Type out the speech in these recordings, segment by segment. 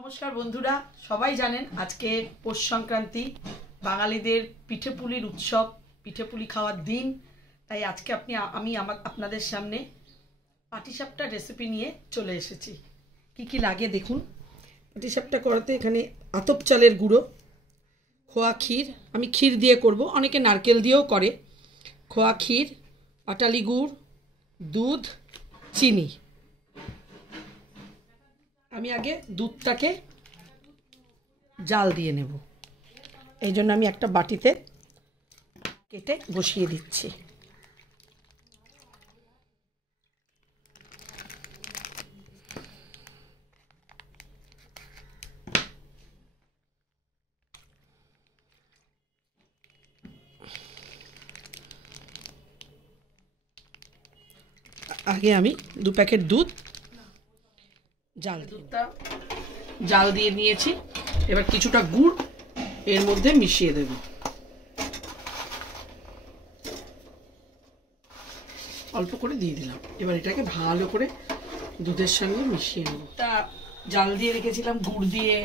নমস্কার বন্ধুরা, সবাই জানেন আজকে পৌষ সংক্রান্তি, বাঙালিদের পিঠেপুলির উৎসব, পিঠেপুলি খাওয়ার দিন। তাই আজকে আমি আপনাদের সামনে পাটিসাপটা রেসিপি নিয়ে চলে এসেছি। কি কি লাগে দেখুন। পাটিসাপটা করাতে এখানে আতপ চালের গুঁড়ো, খোয়া ক্ষীর, আমি ক্ষীর দিয়ে করব, অনেকে নারকেল দিয়েও করে। খোয়া ক্ষীর, পাটালি গুড়, দুধ, চিনি। আমি আগে দুধটাকে জাল দিয়ে নেব, এই জন্য আমি একটা বাটিতে কেটে বসিয়ে দিচ্ছি। আগে আমি 2 প্যাকেট দুধ জাল দিয়ে নিয়েছি। এবার কিছুটা গুড় এর মধ্যে মিশিয়ে দেব। অল্প করে দিয়ে দিলাম। এবার এটাকে ভালো করে দুধের সঙ্গে মিশিয়ে নেব। জাল দিয়ে রেখেছিলাম, গুড় দিয়ে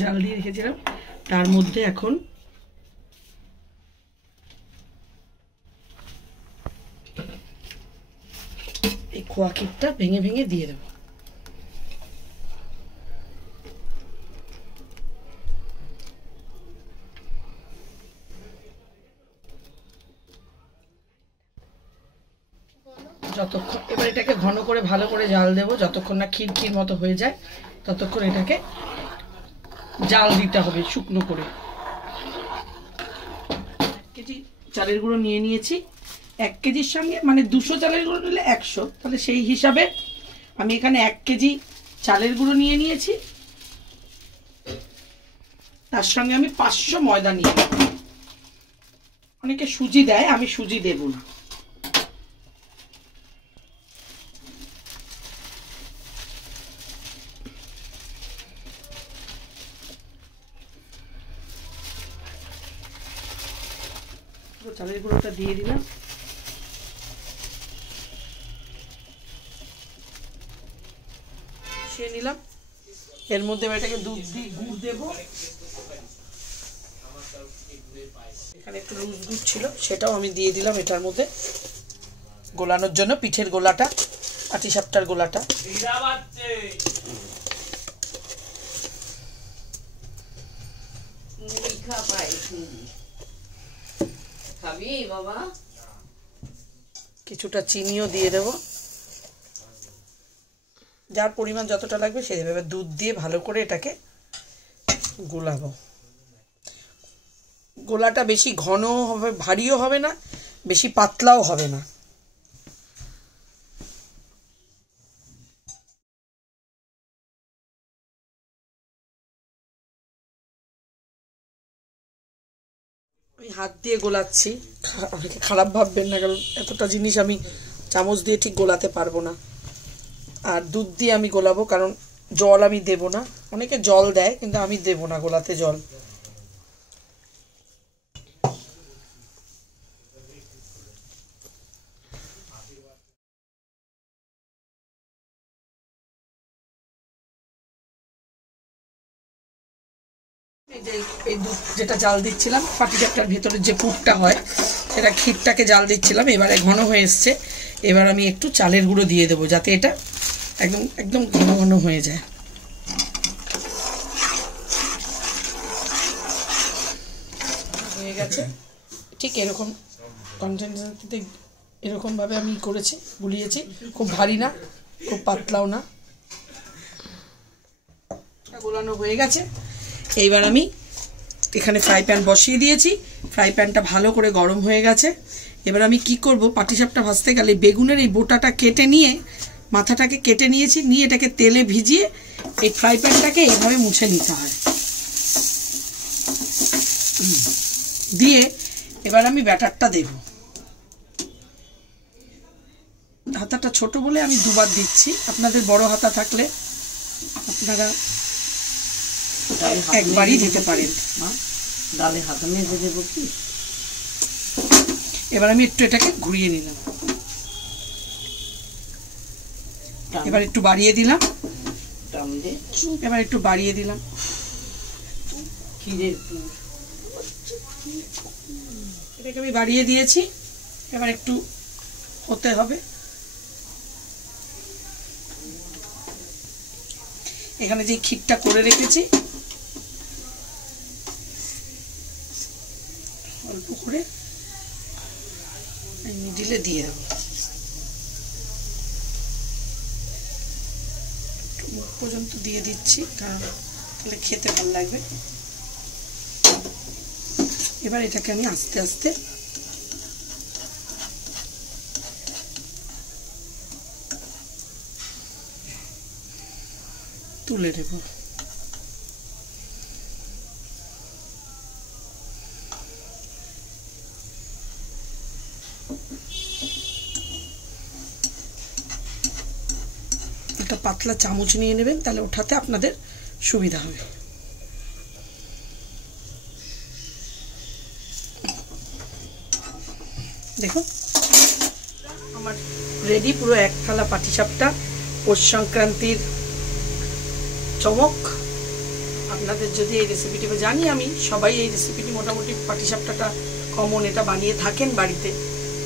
জাল দিয়ে রেখেছিলাম, তার মধ্যে এখন এই খোয়া ক্ষীরটা ভেঙে ভেঙে দিয়ে দেবো। যতক্ষণ, এবার এটাকে ঘন করে ভালো করে জাল দেবো, যতক্ষণ না ক্ষীর ক্ষীর মতো হয়ে যায় ততক্ষণ এটাকে জাল দিতে হবে শুকনো করে। 1 কেজি চালের গুঁড়ো নিয়ে নিয়েছি। 1 কেজির সঙ্গে মানে 200 চালের গুঁড়ো নিলে 100, তাহলে সেই হিসাবে আমি এখানে 1 কেজি চালের গুঁড়ো নিয়ে নিয়েছি। তার সঙ্গে আমি 500 ময়দা নিয়ে, অনেকে সুজি দেয়, আমি সুজি দেব না। চালের গুঁড়োটা দিয়ে দিলাম। মিশিয়ে নিলাম। এর মধ্যে এটাকে দুধ দিয়ে গুড় দেবো। এখানে একটু লুজ গুড় ছিল, সেটাও আমি দিয়ে দিলাম এটার মধ্যে গোলানোর জন্য। পিঠের গোলাটা, পাটিসাপটার গোলাটা। কিছুটা চিনিও দিয়ে দেব, যার পরিমাণ যতটা লাগবে সেইভাবে দুধ দিয়ে ভালো করে এটাকে গোলাবো। গোলাটা বেশি ঘন হবে, ভারীও হবে না, বেশি পাতলাও হবে না। আমি হাত দিয়ে গোলাচ্ছি, অনেকে খারাপ ভাববেন না, কারণ এতটা জিনিস আমি চামচ দিয়ে ঠিক গোলাতে পারবো না। আর দুধ দিয়ে আমি গোলাবো, কারণ জল আমি দেব না। অনেকে জল দেয়, কিন্তু আমি দেব না গোলাতে জল। এই দুধ যেটা জাল দিচ্ছিলাম, পাটিসাপটার ভেতরের যে পুরটা হয়, সেটা ক্ষীরটাকে জাল দিচ্ছিলাম। এবারে ঘন হয়ে এসছে। এবার আমি একটু চালের গুঁড়ো দিয়ে দেবো, যাতে এটা একদম একদম ঘন ঘন হয়ে যায়। হয়ে গেছে। ঠিক এরকম কনসিস্টেন্সিতে এরকমভাবে আমি করেছি, গুলিয়েছি। খুব ভারী না, খুব পাতলাও না। গোলানো হয়ে গেছে। এইবার আমি এখানে ফ্রাই প্যান বসিয়ে দিয়েছি। ফ্রাই প্যানটা ভালো করে গরম হয়ে গেছে। এবার আমি কি করব, পাটিসাপটা ভাজতে গেলে বেগুনের এই বোটাটা কেটে নিয়ে, মাথাটাকে কেটে নিয়েছি, নিয়ে এটাকে তেলে ভিজিয়ে এই ফ্রাই প্যানটাকে এইভাবে মুছে নিতে হয়। দিয়ে এবার আমি ব্যাটারটা দেব। হাতাটা ছোট বলে আমি 2 বার দিচ্ছি, আপনাদের বড় হাতা থাকলে আপনারা একবারই দিতে পারেন। ডালে হাতে মেজে দেবো কি? এবার আমি একটু এটাকে ঘুরিয়ে নিলাম। এবার একটু বাড়িয়ে দিলাম। দিলে এবার একটু বাড়িয়ে দিলাম। ক্ষীরের পুর এটাকে আমি বাড়িয়ে দিয়েছি, এবার একটু হতে হবে। এখানে যে ক্ষীরটা করে রেখেছি অল্প করে মিডিলে দিয়ে দেবো, একটু মুখ পর্যন্ত দিয়ে দিচ্ছি, কারণ তাহলে খেতে ভালো লাগবে। এবার এটাকে আমি আস্তে আস্তে তুলে নেব। একটা পাতলা চামচ নিয়ে নেবেন, তাহলে ওঠাতে আপনাদের সুবিধা হবে। দেখুন আমার রেডি পুরো এক থালা পাটিসাপটা। পৌষ সংক্রান্তির চমক। আপনাদের যদি এই রেসিপিটি, জানি আমি সবাই এই রেসিপিটি মোটামুটি পাটিসাপটাটা কমন, এটা বানিয়ে থাকেন বাড়িতে,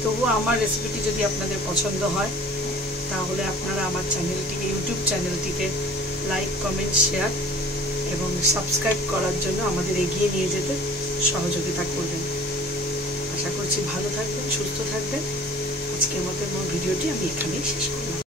তবুও আমার রেসিপিটি যদি আপনাদের পছন্দ হয় তাহলে আপনারা আমার চ্যানেলটিকে, ইউটিউব চ্যানেলটিকে লাইক, কমেন্ট, শেয়ার এবং সাবস্ক্রাইব করার জন্য আমাদের এগিয়ে নিয়ে যেতে সহযোগিতা করবেন। আশা করছি ভালো থাকবেন, সুস্থ থাকবেন। আজকের মতো ভিডিওটি আমি এখানেই শেষ করলাম।